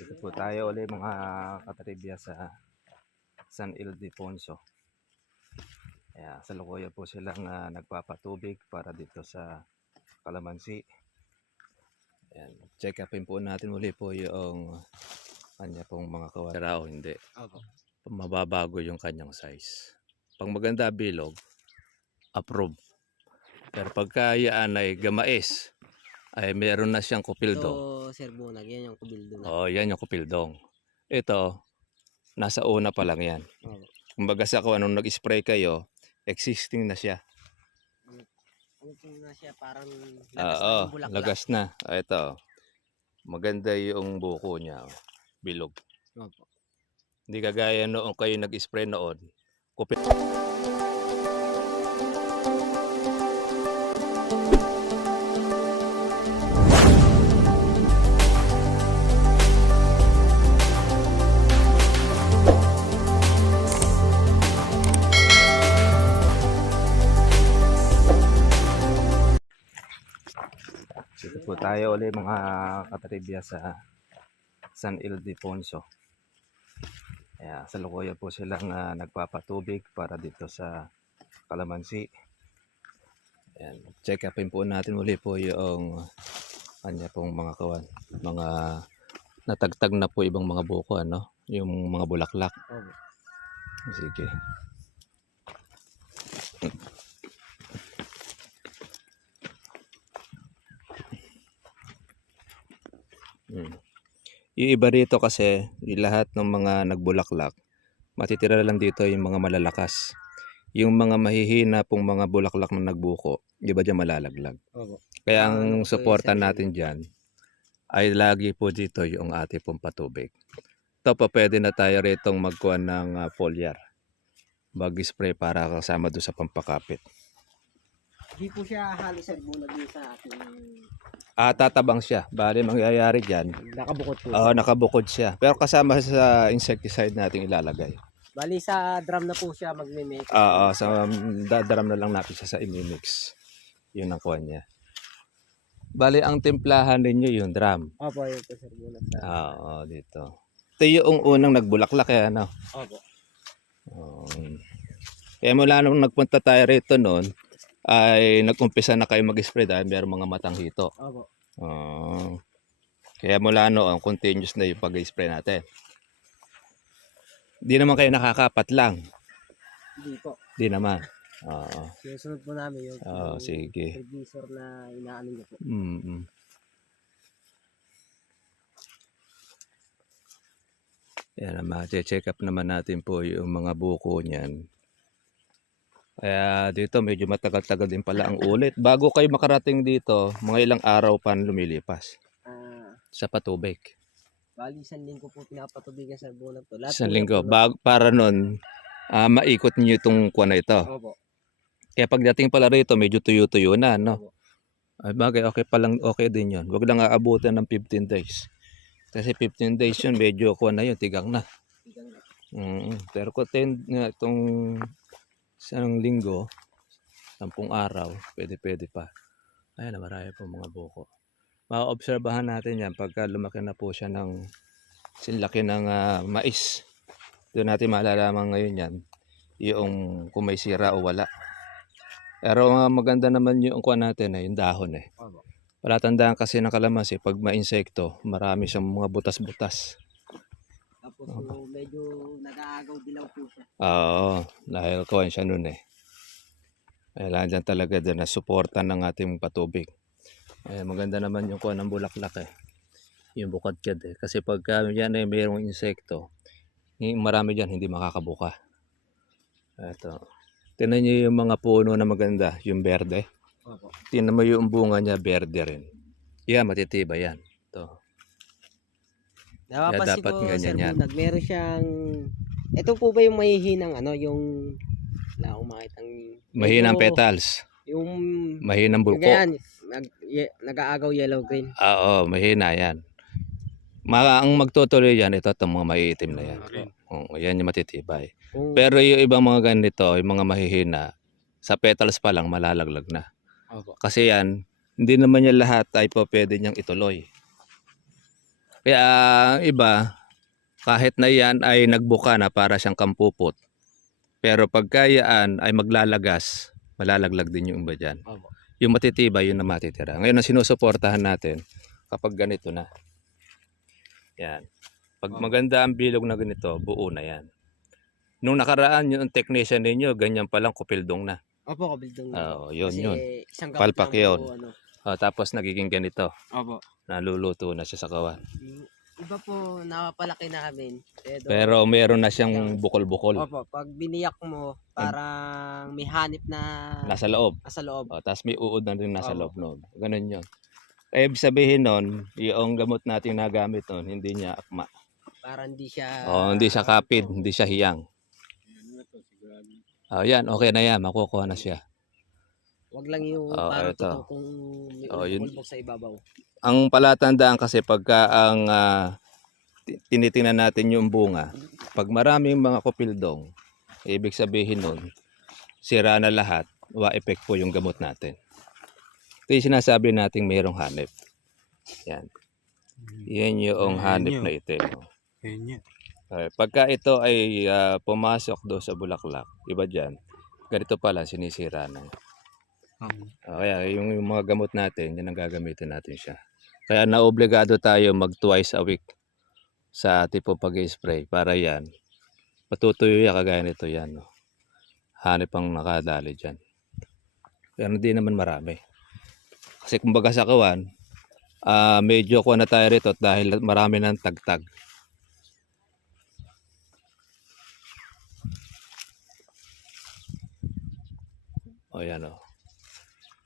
Dito po tayo ulit mga katribya sa San Ildefonso. Sa Lokoya po silang nagpapatubig para dito sa Kalamansi. Ayan. Check upin po natin muli po yung kanya pong mga kawara o hindi. Mababago yung kanyang size. Pag maganda bilog, approve. Pero pagka yan ay gamais, ay meron na siyang kupildong. Ito, Sir Bunag, yan yung kubildong. Oh, yan yung kupildong. Ito, nasa una pa lang yan. Kumbaga sa kung anong nag-spray kayo, existing na siya. Ano po na siya, parang lagas na yung bulaklak. Lagas na. Ito, maganda yung buko niya. Bilog. Opo. Hindi kagaya noong kayo nag-spray noon. Dito po tayo ulit mga katribya sa San Ildefonso. Sa Lokoya po silang nagpapatubig para dito sa Kalamansi. Ayan. Check upin po natin muli po yung kanya pong mga kawan. Mga natagtag na po ibang mga buko, ano? Yung mga bulaklak. Sige. Yung iba rito kasi, yung lahat ng mga nagbulaklak, matitira lang dito yung mga malalakas. Yung mga mahihina pong mga bulaklak na nagbuko, di ba dyan malalaglag? Kaya ang suporta natin dyan, ay lagi po dito yung ating pong patubig. Ito po pwede na tayo ritong magkuha ng foliar. Mag-spray para kasama doon sa pampakapit. Hindi po siya halos, Sir Bunag, sa ating... Tatabang siya. Bali mangyayari dyan. Nakabukod po. Nakabukod siya. Pero kasama sa insecticide natin ilalagay. Bali sa drum na po siya magme-make. Sa drum na lang natin siya sa imimix. Yun ang kuha niya. Bali ang timplahan ninyo yung drum. Opo, yun po, Sir Bunag. Dito. Ito yung unang nagbulaklak kaya ano. Opo. Kaya mula nung nagpunta tayo rito noon, ay nag-umpisa na kayo mag-spray dahil mayroong mga matang hito. Opo. Kaya mula noon, continuous na yung pag-spray natin. Di naman kayo nakakapat lang. Hindi po. Di naman. Sinusunod po namin yung sige. revisor na inaano niyo po. Yan naman, check up naman natin po yung mga buko niyan. Kaya dito medyo matagal-tagal din pala ang ulit. Bago kayo makarating dito, mga ilang araw pa lumilipas sa patubig. Bali, 1 linggo po pinapatubigan sa Bunag to. 1 linggo. Para nun, maikot niyo itong kuha na ito. Opo. Kaya pagdating pala rito, medyo tuyo-tuyo na, no? Ay bagay, okay din yun. Huwag lang aabutan ng 15 days. Kasi 15 days yun, medyo kuha na yun, tigang na. Pero kung itong 1 linggo, 10 araw, pwede pa. Ayan na, marami po mga buko. Ma-obserbahan natin yan pagka lumaki na po siya ng sinlaki ng mais. Doon natin malalaman ngayon yan, yung kung may sira o wala. Pero maganda naman yung kuha natin yung dahon eh. Palatandaan kasi ng kalamansi, pag ma-insekto, marami siyang mga butas-butas. Tapos medyo nag-aagaw dilaw po siya. Dahil kuha siya nun eh. Kailangan dyan talaga dyan na suporta ng ating patubig. Maganda naman yung kuha ng bulaklak eh. Yung bukadkad eh. Kasi pagka yan eh mayroong insekto, marami dyan hindi makakabuka. Ito. Tingnan nyo yung mga puno na maganda, yung berde. Tingnan mo yung bunga niya, berde rin. Yan, matitiba yan. Ito. Napapansin dapat ko, ganyan Sir yan. Bunag, meron siyang... Ito po ba yung mahihinang yung... Wala akong makitang... Mahinang petals. Yung... Mahinang bulko. Ganyan, nag-aagaw yellow-green. Mahina yan. Ang magtutuloy yan, ito itong mga maiitim na yan. Yan yung matitibay. Pero yung ibang mga ganito, yung mga mahihina, sa petals pa lang malalaglag na. Kasi yan, hindi naman yan lahat ay po pwede niyang ituloy. Kaya ang iba, kahit na yan ay nagbuka na para siyang kampupot. Pero pagka yan ay maglalagas, malalaglag din yung iba dyan. Opo. Yung matitibay, yun na matitira. Ngayon ang sinusuportahan natin, kapag ganito na. Yan. Pag maganda ang bilog na ganito, buo na yan. Nung nakaraan yung technician ninyo, ganyan palang kupildong na. Opo, kabildong na. Oo, yun Kasi yun. isang gamot Palpak lang yun. po, ano. Tapos nagiging ganito. Opo. Naluluto na siya sa kawan. Yung iba po, napapalaki namin. Pero meron na siyang bukol-bukol. Opo, pag biniyak mo, parang may hanip na Nasa loob. nasa loob. Tapos may uod na rin nasa Oo. loob noon. Ganun yun. Kaya ibig sabihin nun, yung gamot natin nagamit nun, hindi niya akma. Para hindi siya... Hindi siya kapid, hindi siya hiyang. Yan, okay na yan. Makukuha na siya. Wag lang yung parang ito. totoo kung may Yun. ulbok sa ibabaw. Ang palatandaan kasi pagka ang tinitingnan natin yung bunga, pag maraming mga kupildong, ibig sabihin nun, sira na lahat, wa-effect po yung gamot natin. Ito yung sinasabi nating mayroong hanip. Yan. Yan yung hanip na itim. Pagka ito ay pumasok doon sa bulaklak, iba dyan, ganito pala sinisira na. Kaya yung mga gamot natin, yan ang gagamitin natin siya. Kaya naobligado tayo mag twice a week sa tipo pag-spray para yan. Patutuyo yan kagaya nito yan. No? Hanip ang nakadali dyan. Kaya hindi naman marami. Kasi kumbaga sa kawan, medyo kuha na tayo rito dahil marami ng tagtag. O yan o.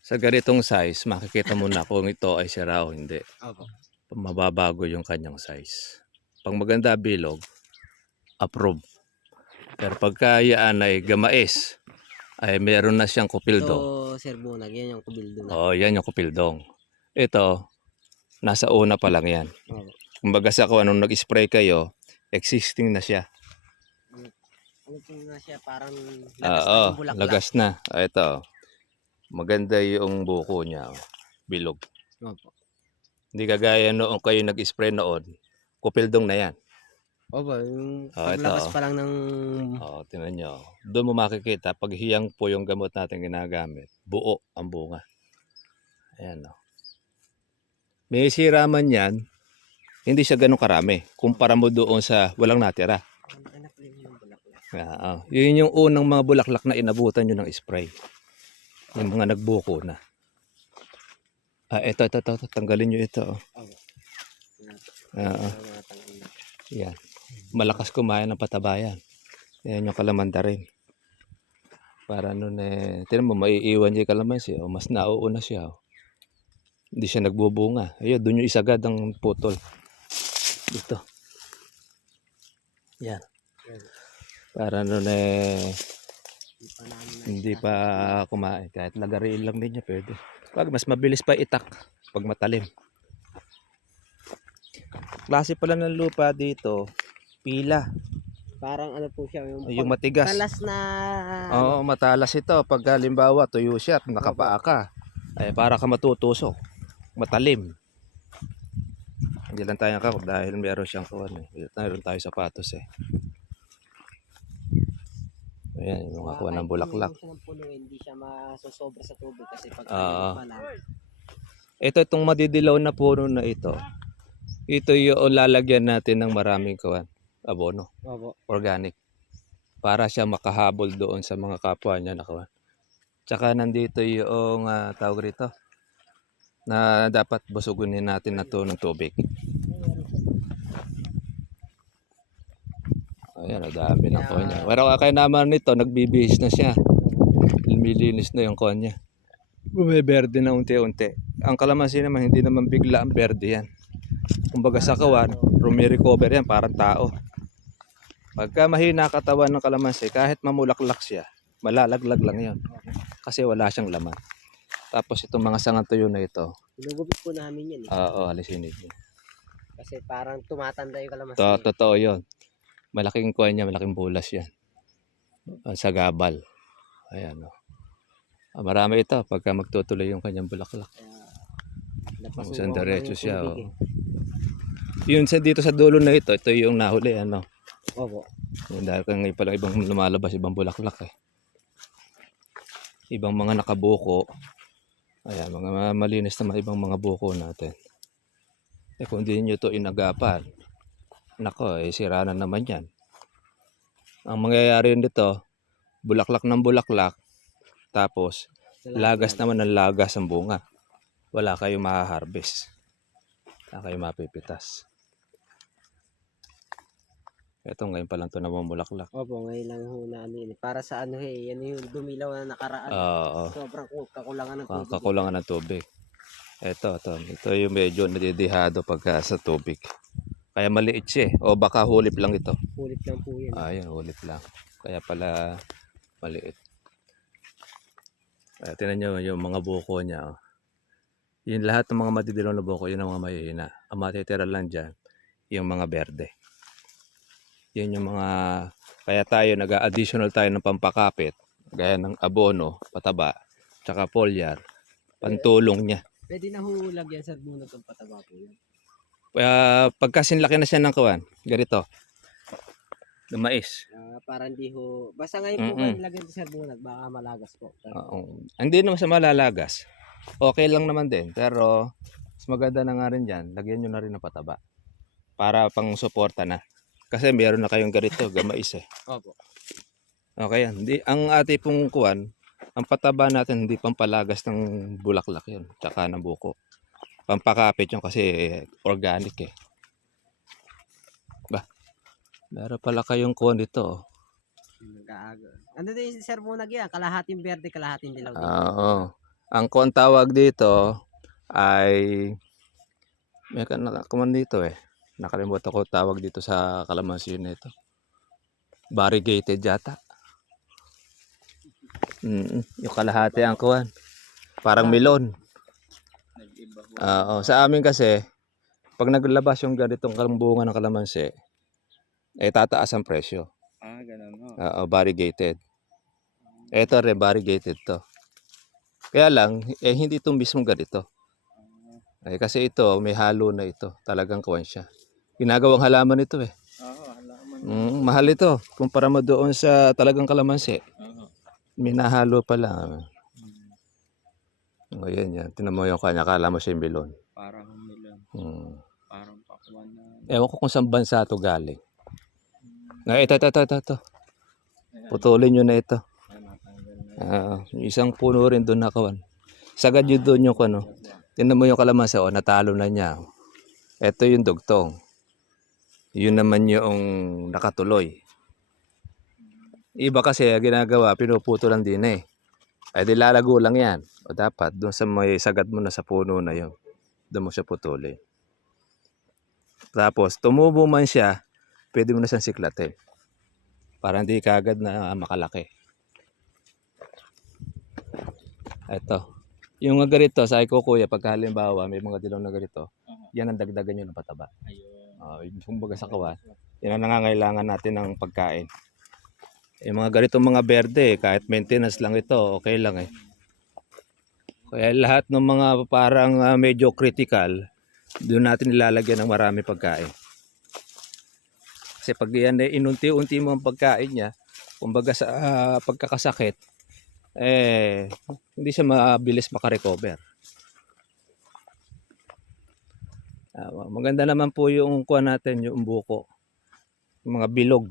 Sa ganitong size, makikita mo na kung ito ay sira o hindi. Opo. Mababago yung kanyang size. Pag maganda bilog, approve. Pero pagka yan ay gamais, ay meron na siyang kupildong. Ito, Sir Bunag, yan yung kubildong na. Yan yung kupildong. Ito, nasa una pa lang yan. Opo. Kumbaga sa kung anong nag-spray kayo, existing na siya. Ano po na siya, parang lagas na yung bulaklak. Lagas na. Ito, maganda yung buko niya. Bilog. Opo. Hindi kagaya noong kayo nag-spray noon, kupildong na yan. Opo, yung ito. paglakas pa lang ng... Tingnan nyo. Doon mo makikita, pag hiyang po yung gamot natin ginagamit, buo ang bunga. Ayan o. May sira man yan, hindi siya ganun karami. Kumpara mo doon sa walang natira. Yun yung unang mga bulaklak na inabutan nyo ng spray. Yung mga nagbuko na. Ito. Tanggalin nyo ito. Yan. Malakas kumain ng patabayan. Yan yung kalamanda rin. Para nun tinan mo, maiiwan yung kalamansi. Mas nauuna siya. Hindi siya nagbubunga. Ayun, doon yung isagad ang putol. Dito. Yan. Para nun hindi pa kumain. Kahit lagariin lang din niya pwede. Pag mas mabilis pa itak pag matalim. Klase pala ng lupa dito, pila. Parang ano po siya, yung matigas. Talas na... Oo, matalas ito. Pag halimbawa tuyo siya at nakapaa ka, ay para ka matutusok. Matalim. Hindi lang tayo nakakot dahil meron siyang kawan. Meron tayo sapatos eh. Ayan, yung mga kuha ng bulaklak. Hindi siya masosobra sa tubig kasi pag itong madidilaw na puno na ito, ito yung lalagyan natin ng maraming kawan, abono, organic, para siya makahabol doon sa mga kapwa niya na kawan. Tsaka nandito yung tawag rito, na dapat busugunin natin na to ng tubig. Ayan, dami ng kuha niya. Pero kaya naman nito, nagbibihis na siya. Lumilinis na yung kuha niya. Bumiberde na unti-unti. Ang kalamansi naman, hindi naman bigla ang berde yan. Kumbaga sa kawan, recover yan, parang tao. Pagka mahina katawan ng kalamansi, kahit mamulaklak siya, malalaglag lang yan. Kasi wala siyang laman. Tapos itong mga sangang tuyo na ito. Pinugupit po namin yan eh. Alisin niyo. Kasi parang tumatanda yung kalamansi. Totoo yun. Malaking kuha niya, malaking bulas yan. Sa gabal. Ayan o. Marami ito pagka magtutuloy yung kanyang bulaklak. Isang diretso siya. Yun sa dito sa dulo na ito yung nahuli ano. Opo. Yung dahil kang pala ibang lumalabas, ibang bulaklak eh. Ibang mga nakabuko. Ayan, mga malinis naman ibang mga buko natin. Eh kung di nyo ito inagapan, nako eh sira na naman yan. Ang mangyayari nito, bulaklak ng bulaklak, tapos lagas naman ng lagas ang bunga. Wala kayong maha-harvest. Wala kayong mapipitas. Ito ngayon pa lang ito namumulaklak. Opo, ngayon lang ho na ano yun. Para sa ano yan yung dumilaw na nakaraan. Oo. Sobrang kakulangan ng tubig. Kakulangan ng tubig. Ito yung medyo nadidihado pagka sa tubig. Kaya maliit siya eh. O baka hulip lang ito. Kulit lang po yan. Ayan, hulip lang. Kaya pala maliit. Tingnan nyo yung mga buko niya. Oh. Yung lahat ng mga madidilaw na buko, yun ang mga mahihina. Ang matitira lang dyan, yung mga berde. Yan yung mga, kaya tayo nag-additional tayo ng pampakapit, gaya ng abono, pataba, tsaka foliar, pantulong niya. Pwede na hulag yan sa bunot ng pataba po yan. Pagka sinlaki na siya ng kawan, ganito, ng mais. Para hindi ho, basta ngayon po kayo lagyan sa bunot, baka malagas po. Hindi naman sa malalagas. Okay lang naman din, pero mas maganda na nga rin dyan, lagyan nyo na rin ng pataba. Para pang suporta na. Kasi meron na kayong ganito, gamais eh. Opo. Okay yan. Ang ate pong kuwan, ang pataba natin hindi pampalagas ng bulaklak yun, tsaka ng buko. Pampakapit yun kasi organic eh. Ba, meron pala kayong kuwan dito. Ano din sir bunag yan? Kalahating berde, kalahating dilaw. Oo. Ang kuwan tawag dito ay, may kuwan dito eh. Nakalimutan ko tawag dito sa kalamansi nito. Variegated yata. Yung kalahati ang kuwan. Parang melon. Sa amin kasi, pag naglabas yung ganitong bunga ng kalamansi, eh tataas ang presyo. Ganun Variegated. Ito rin, variegated to. Kaya lang, hindi itong mismong ganito. Kasi ito, may halo na ito. Talagang kuwan siya. Ginagawang halaman ito eh. halaman. Mahal ito. Kumpara mo doon sa talagang kalamansi. Minahalo pa lang. Ayan yan. Tinan mo yung kanya. Kala mo siya yung bilon. Parang melon. Parang pakwan na. Ewan ko kung saan bansa ito galing. Ito. Putulin nyo na ito. Yung isang puno rin doon nakawan. Sagad nyo doon yung ano. Tinan mo yung kalamansi. Natalo na niya. Ito yung dugtong. Yun naman yung nakatuloy. Iba kasi ginagawa, pinuputo lang din eh. Ay di lalago lang yan. O dapat, doon sa may sagad mo na sa puno na yun. Doon mo siya putulin. Tapos, tumubo man siya, pwede mo na siyang siklatin. Para hindi kagad na makalaki. Ito. Yung mga ganito, sabi ko kuya, pagka halimbawa may mga dilaw na ganito, yan ang dagdagan nyo ng pataba. Kumbaga sa kawan, yan ang nangangailangan natin ng pagkain. Yung mga ganitong mga berde, kahit maintenance lang ito, okay lang eh. Kaya lahat ng mga parang medyo critical, doon natin ilalagyan ng marami pagkain. Kasi pag yan inunti-unti mo ang pagkain niya, kumbaga sa pagkakasakit, hindi siya mabilis makarecover. Maganda naman po yung kuha natin, yung buko. Yung mga bilog.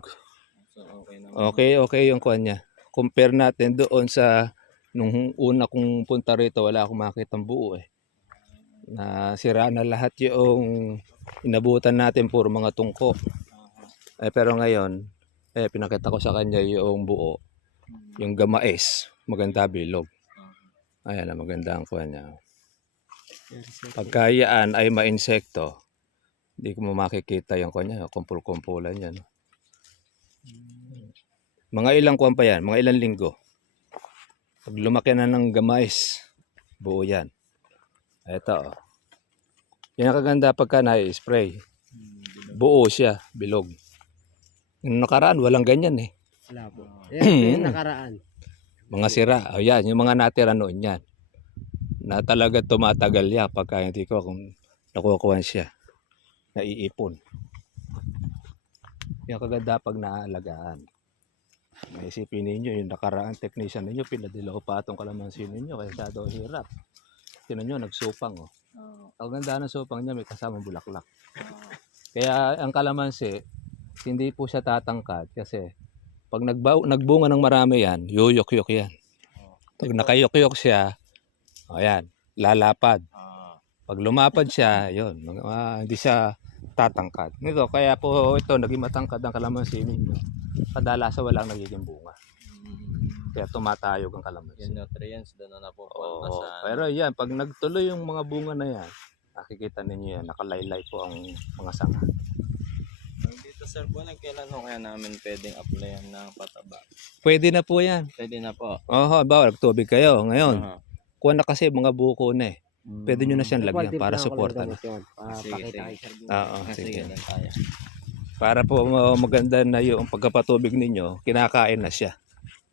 Okay yung kuha niya. Compare natin doon sa nung una kong punta rito, wala akong makitang buo eh. Sira na lahat yung inabutan natin, puro mga tungko. Pero ngayon, pinakita ko sa kanya yung buo. Yung gamais, maganda bilog. Ayan na, maganda ang kuha niya. Pagka yan ay ma-insekto, hindi ko makikita yung kanya, kumpul-kumpulan yan. Mga ilang kuwan pa yan, mga ilang linggo. Pag lumaki na ng gamais, buo yan. Ito. Yung nakaganda pagka na-spray, buo siya, bilog. Yung nakaraan, walang ganyan eh. Wala po. Yung nakaraan. Mga sira, yan, yung mga natira noon yan. Na talaga tumatagal yan pagka hindi ko kung nakukuhan siya. naiipon. Yung kaganda pag naaalagaan. Naisipin ninyo, yung nakaraang technician ninyo, pinadilaw pa itong kalamansi ninyo, kaya sa daw hirap. Tinan nyo, nagsupang. Oh. Ang ganda ng supang niya, may kasamang bulaklak. Kaya ang kalamansi, hindi po siya tatangkad kasi pag nagbunga ng marami yan, yuyok-yok yan. Pag nakayok-yok siya, ayan, lalapad. Pag lumapad siya, yun, hindi siya tatangkad. Nito, kaya po ito, naging matangkad ang kalamansi ninyo. Kadalasan walang nagiging bunga. Kaya tumatayog ang kalamansi. Yung nutrients doon na napupunta Oo, sa... pero yan, pag nagtuloy yung mga bunga na yan, nakikita ninyo yan, nakalaylay po ang mga sanga. Dito sir po, kailan ho kaya namin pwedeng applyan ng pataba? Pwede na po yan. Pwede na po. Oo, bawa, nagtubig kayo. Ngayon, Aha. kuha na kasi mga buko na eh. Pwede nyo na siyang lagyan para suporta suporta na. Sige, Pakita sige. kay Sir Bong. Oo, Sige, sige. doon tayo. Para po maganda na yung pagkapatubig ninyo, kinakain na siya.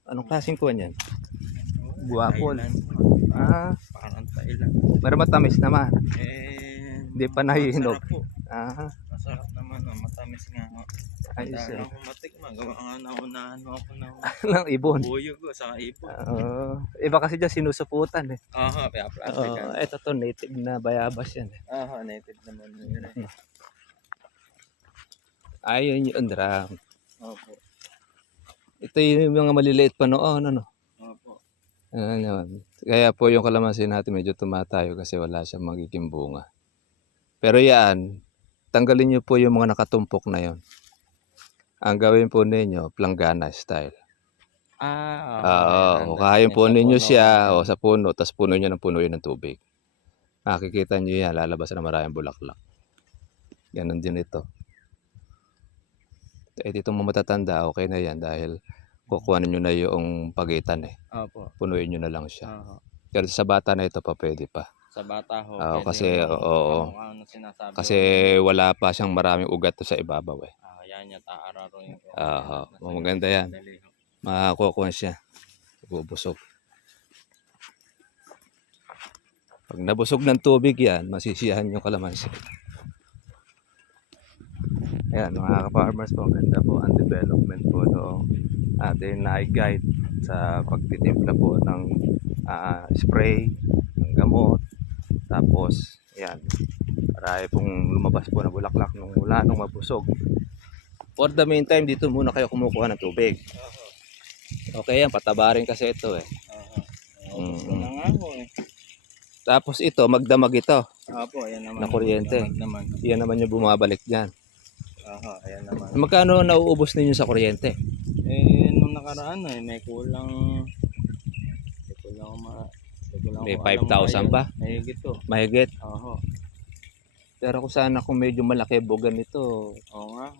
Anong klaseng kuha niyan? Guwapol. Thailand. Ah, Parang Thailand. pero matamis naman. Hindi pa nahihinog. Masarap po. Ah, Masarap naman. Oh. Matamis nga. Oh. ayos Dahil eh. ako matikman. Gawa nga naunahan ako ng Ng ibon. buyog ko sa ibon. Iba kasi dyan sinusuputan eh. Aha, kaya plastic. Ito to, native na bayabas yan eh. Aha, native naman yun. Ayun yung drum. Opo. Ito yung mga maliliit pa noon, ano? Opo. Ano, kaya po yung kalamansi natin medyo tumatayo kasi wala siyang magiging bunga. Pero yan, tanggalin nyo po yung mga nakatumpok na yon. Ang gawin po ninyo, planggana style. Oo, kahayin po ninyo siya sa puno, tapos puno nyo ng puno yun ng tubig. Makikita nyo yan, lalabas na maraming bulaklak. Ganon din ito. Itong mga matatanda, okay na yan dahil kukuha nyo na yung pagitan eh. Opo. Punuin nyo na lang siya. Aha. Pero sa bata na ito pa, pwede pa. Sa bata ho. Oo, pwede kasi, ho, oo. kamukha ng sinasabi Kasi ho. wala pa siyang maraming ugat sa ibabaw eh. Yan yung taararoin ko. Maganda yan. Makakuha siya. Bubusog. Pag nabusog ng tubig yan, masisiyahan yung kalamansi. Ayan, mga ka-farmers po, ganda po ang development po no, ating na-guide sa pagtitimpla po ng spray, ng gamot. Tapos, ayan, marami pong lumabas po na bulaklak nung mula nung mabusog. For the meantime, dito muna kayo kumukuha ng tubig. Okay yan, pataba rin kasi ito eh. Gusto na nga ho eh. Tapos ito, magdamag ito. Opo, ayan naman. Na kuryente. Naman. Yan naman yung bumabalik dyan. Aha, ayan naman. Magkano nauubos ninyo sa kuryente? Nung nakaraan may kulang. May 5,000 ba? Mahigit to. Mahigit. Oho. Pero kung sana kung medyo malaki bogan nito, Oo nga.